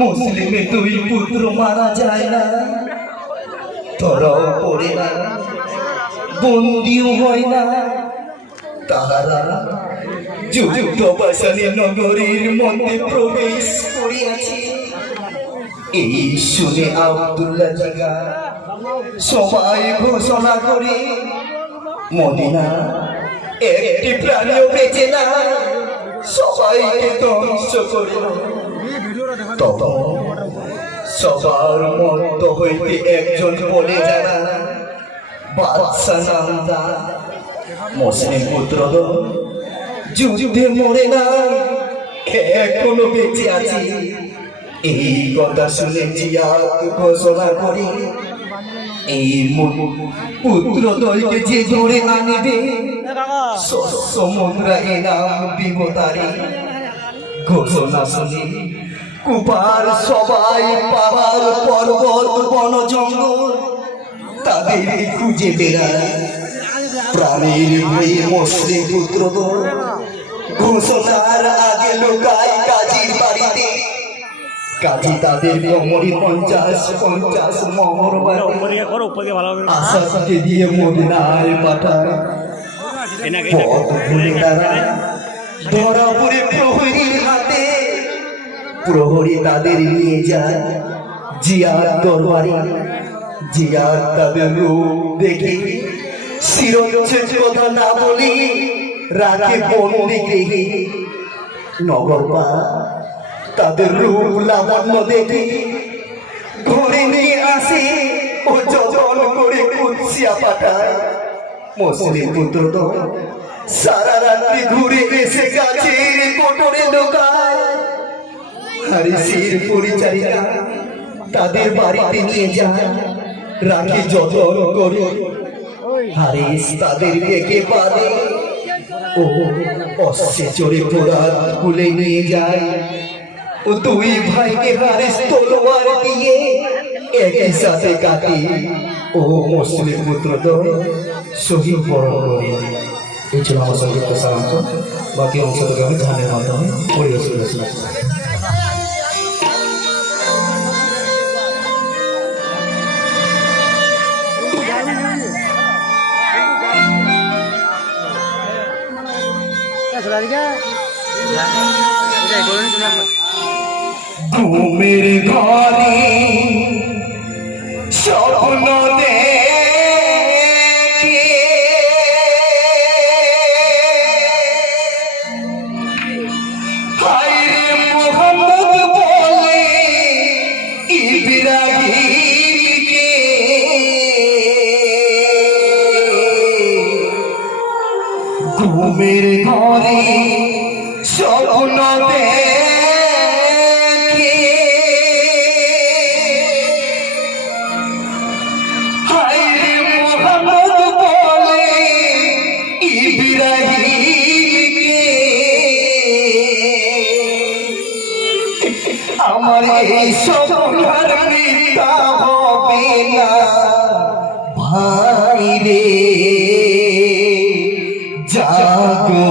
মুসলিমে দুই পুত্র মারা যায় না, ধরাও পড়ে না, বন্দিও হয় না, তাহারা যুদ্ধবাসানী নগরীর মধ্যে প্রবেশ করিয়াছে। এই শুনে আব্দুল্লাহ জাগা সবাই ঘোষণা করে, মদিনা একটি প্রাণীও বেঁচে না, সবাইকে ধ্বংস করিল। তখন সবার মধ্য হইতে একজন বলে যারা বাদশাহ নামদার, মুসলিম পুত্র যুদ্ধে মরে না, এখনো বেঁচে আছে। এই কথা শুনে জিয়াদ ঘোষণা করি, এই পুত্র দলকে যে ধরে আনিবে সমুদ্র এনাম দিব তারে। ঘোষণা শুনি কুপার সবাই পাহাড় পর্বত বন জঙ্গল তাদের খুঁজে বেড়ায়। প্রাণীর হয়ে মুসলিম পুত্র ঘোষণার আগে লোকায় কাজীর বাড়িতে। কাজী তাদের কোমরে 50 মোহর আসাদকে দিয়ে মদিনায় পাঠায়। ধরা পড়ে প্রহরীর হাতে, প্রহরী তাদের নিয়ে যায় জিয়ার দরবারে। জিয়ার তাদের রূপ দেখে শিরচ্ছেদ কথা না বলি রাখে বন্দি গৃহে। নগরপা তাদের রূপ লাবণ্য দেখে ঘরে নিয়ে আসে ও যতন করে কুৎসিয়া পাঠায়। মুসলিম পুত্র তো সারা রাত্রি ঘুরে এসে গাছের কোটরে ঢোকায়। হারিসের পরিচারিকা তাদের বাড়িতে নিয়ে যায়, রাখি যতন করে। হারিস তাদের দেখে বাঁধে ও অশ্বে চড়ে পোড়াত কুলে নিয়ে যায়। ও দুই ভাইকে হারিস তলোয়ার দিয়ে একই সাথে কাটে ও মুসলিম পুত্র তো শহীদ বরণ করে। এই ছিল আমার সংক্ষিপ্ত সারাংশ। বাকি অংশটাকে আমি ধানের মাধ্যমে পরিবেশন করেছিলাম। ঘুমের ঘরে স্বপ্ন দেখে হায়রে মোহাম্মদ বলে ইব্রাহিমকে। ঘুমের ঘরে স্বপ্ন দেখে হায়রে মোহাম্মদ বলে ইব্রাহিমকে। আমার এই স্বপ্নের মিথ্যা হবে না ভাই রে, জাগো।